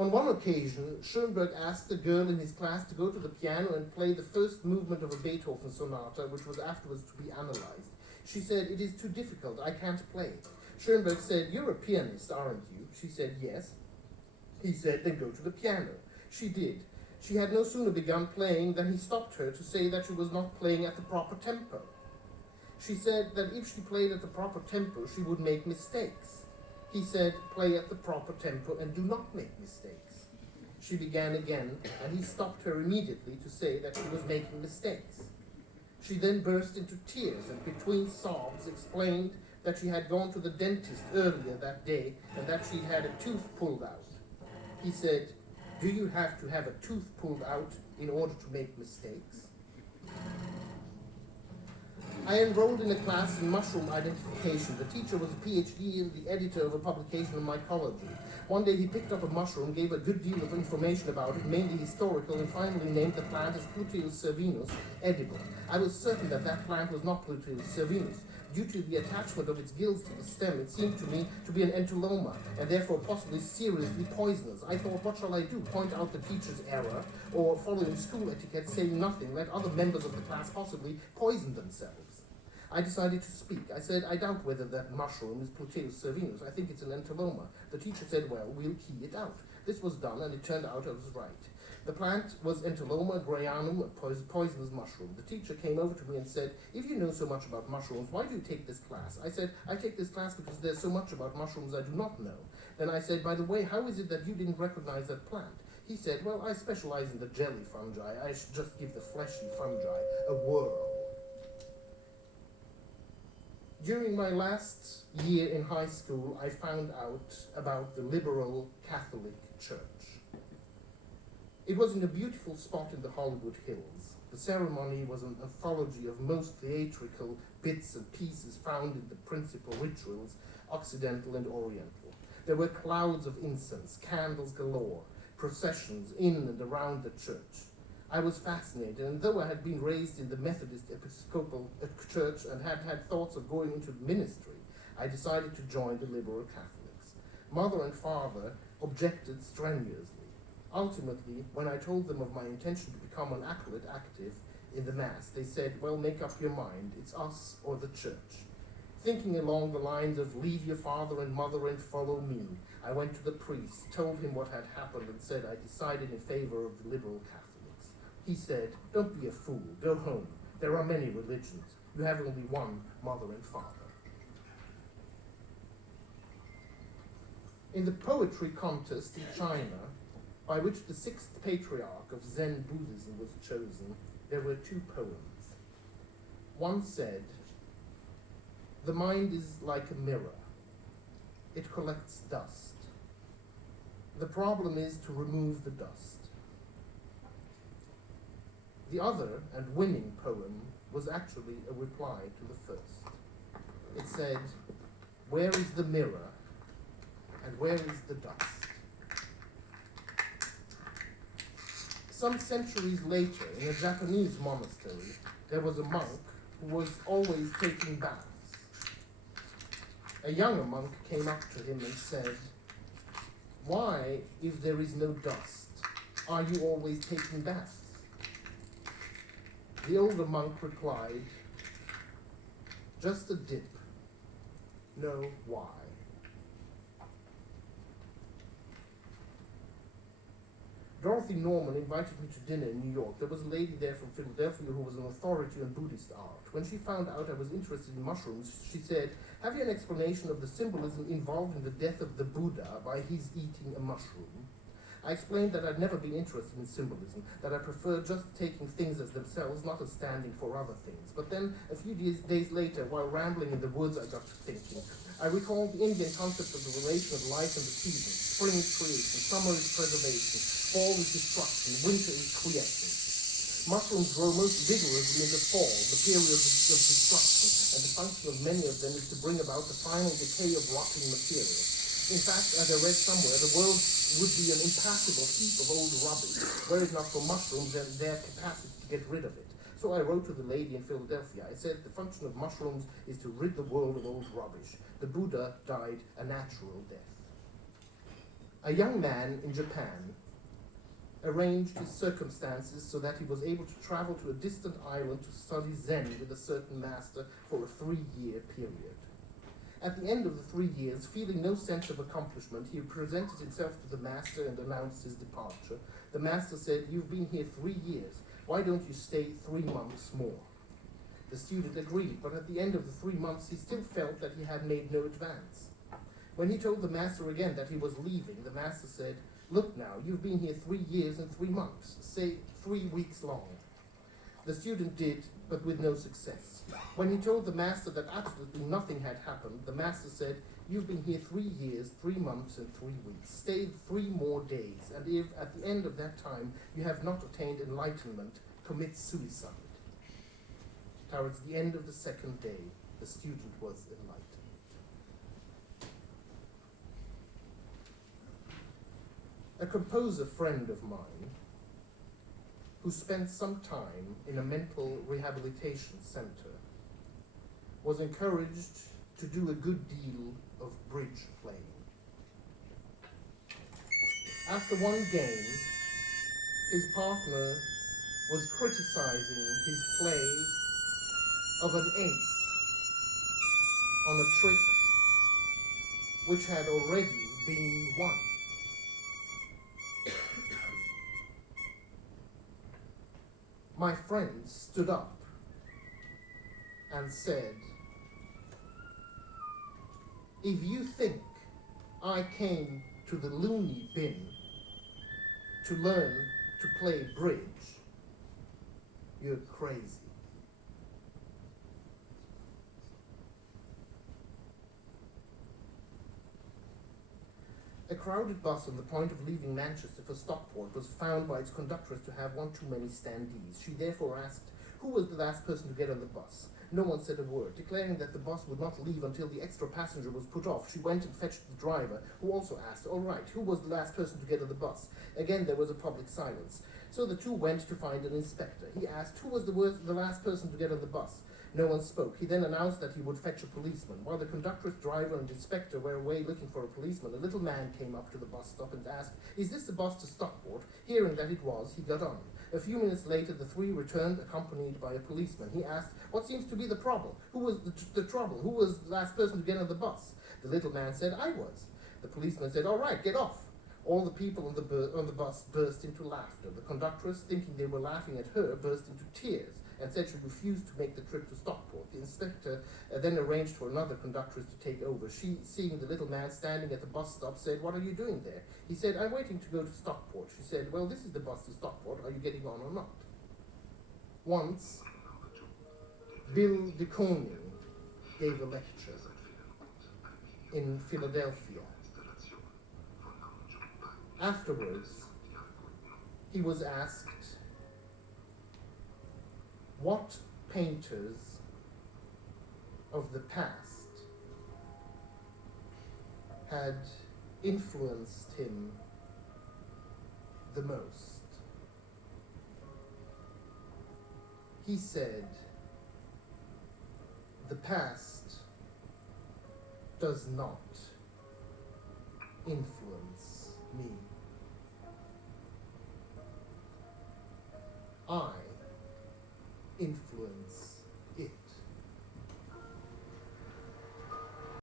On one occasion, Schoenberg asked a girl in his class to go to the piano and play the first movement of a Beethoven sonata, which was afterwards to be analyzed. She said, "It is too difficult, I can't play it." Schoenberg said, "You're a pianist, aren't you?" She said, "Yes." He said, "Then go to the piano." She did. She had no sooner begun playing than he stopped her to say that she was not playing at the proper tempo. She said that if she played at the proper tempo, she would make mistakes. He said, "Play at the proper tempo and do not make mistakes." She began again, and he stopped her immediately to say that she was making mistakes. She then burst into tears and between sobs explained that she had gone to the dentist earlier that day and that she'd had a tooth pulled out. He said, "Do you have to have a tooth pulled out in order to make mistakes?" I enrolled in a class in mushroom identification. The teacher was a PhD and the editor of a publication on mycology. One day he picked up a mushroom, gave a good deal of information about it, mainly historical, and finally named the plant as Pluteus cervinus, edible. I was certain that that plant was not Pluteus cervinus. Due to the attachment of its gills to the stem, it seemed to me to be an entoloma, and therefore possibly seriously poisonous. I thought, what shall I do? Point out the teacher's error, or following school etiquette, saying nothing, let other members of the class possibly poison themselves? I decided to speak. I said, "I doubt whether that mushroom is Pluteus cervinus. I think it's an entoloma." The teacher said, "Well, we'll key it out." This was done, and it turned out I was right. The plant was Entoloma grayanum, a poisonous mushroom. The teacher came over to me and said, "If you know so much about mushrooms, why do you take this class?" I said, "I take this class because there's so much about mushrooms I do not know." Then I said, "By the way, how is it that you didn't recognize that plant?" He said, "Well, I specialize in the jelly fungi. I should just give the fleshy fungi a whirl." During my last year in high school, I found out about the liberal Catholic Church. It was in a beautiful spot in the Hollywood Hills. The ceremony was an anthology of most theatrical bits and pieces found in the principal rituals, Occidental and Oriental. There were clouds of incense, candles galore, processions in and around the church. I was fascinated, and though I had been raised in the Methodist Episcopal Church and had had thoughts of going into ministry, I decided to join the liberal Catholics. Mother and father objected strenuously. Ultimately, when I told them of my intention to become an acolyte active in the Mass, they said, "Well, make up your mind, it's us or the church." Thinking along the lines of "leave your father and mother and follow me," I went to the priest, told him what had happened, and said I decided in favor of the liberal Catholics. He said, "Don't be a fool, go home. There are many religions. You have only one mother and father." In the poetry contest in China, by which the sixth patriarch of Zen Buddhism was chosen, there were two poems. One said, "The mind is like a mirror. It collects dust. The problem is to remove the dust." The other and winning poem was actually a reply to the first. It said, "Where is the mirror and where is the dust?" Some centuries later, in a Japanese monastery, there was a monk who was always taking baths. A younger monk came up to him and said, "Why, if there is no dust, are you always taking baths?" The older monk replied, "Just a dip. No, why?" Dorothy Norman invited me to dinner in New York. There was a lady there from Philadelphia who was an authority on Buddhist art. When she found out I was interested in mushrooms, she said, "Have you an explanation of the symbolism involved in the death of the Buddha by his eating a mushroom?" I explained that I'd never been interested in symbolism, that I preferred just taking things as themselves, not as standing for other things. But then, a few days later, while rambling in the woods, I got to thinking. I recalled the Indian concept of the relation of life and the seasons. Spring is creation, summer is preservation, fall is destruction, winter is creation. Mushrooms grow most vigorously in the fall, the period of destruction, and the function of many of them is to bring about the final decay of rotting material. In fact, as I read somewhere, the world would be an impassable heap of old rubbish, were it not for mushrooms and their capacity to get rid of it. So I wrote to the lady in Philadelphia. I said, "The function of mushrooms is to rid the world of old rubbish. The Buddha died a natural death." A young man in Japan arranged his circumstances so that he was able to travel to a distant island to study Zen with a certain master for a 3-year period. At the end of the 3 years, feeling no sense of accomplishment, he presented himself to the master and announced his departure. The master said, "You've been here 3 years. Why don't you stay 3 months more?" The student agreed, but at the end of the 3 months, he still felt that he had made no advance. When he told the master again that he was leaving, the master said, "Look now, you've been here 3 years and 3 months, say 3 weeks long." The student did, but with no success. When he told the master that absolutely nothing had happened, the master said, "You've been here 3 years, 3 months, and 3 weeks. Stay 3 more days, and if at the end of that time you have not attained enlightenment, commit suicide." Towards the end of the 2nd day, the student was enlightened. A composer friend of mine, who spent some time in a mental rehabilitation center, was encouraged to do a good deal of bridge playing. After one game, his partner was criticizing his play of an ace on a trick which had already been won. My friend stood up and said, "If you think I came to the loony bin to learn to play bridge, you're crazy." A crowded bus on the point of leaving Manchester for Stockport was found by its conductress to have one too many standees. She therefore asked who was the last person to get on the bus. No one said a word. Declaring that the bus would not leave until the extra passenger was put off, she went and fetched the driver, who also asked, "All right, who was the last person to get on the bus?" Again there was a public silence. So the two went to find an inspector. He asked who was the last person to get on the bus. No one spoke. He then announced that he would fetch a policeman. While the conductress, driver, and inspector were away looking for a policeman, a little man came up to the bus stop and asked, "Is this the bus to Stockport?" Hearing that it was, he got on. A few minutes later, the three returned, accompanied by a policeman. He asked, "What seems to be the problem? Who was the trouble? Who was the last person to get on the bus?" The little man said, "I was." The policeman said, "All right, get off." All the people on the bus burst into laughter. The conductress, thinking they were laughing at her, burst into tears and said she refused to make the trip to Stockport. The inspector then arranged for another conductress to take over. She, seeing the little man standing at the bus stop, said, "What are you doing there?" He said, "I'm waiting to go to Stockport." She said, "Well, this is the bus to Stockport. Are you getting on or not?" Once, Bill de Koning gave a lecture in Philadelphia. Afterwards, he was asked what painters of the past had influenced him the most. He said, "The past does not influence me. I influence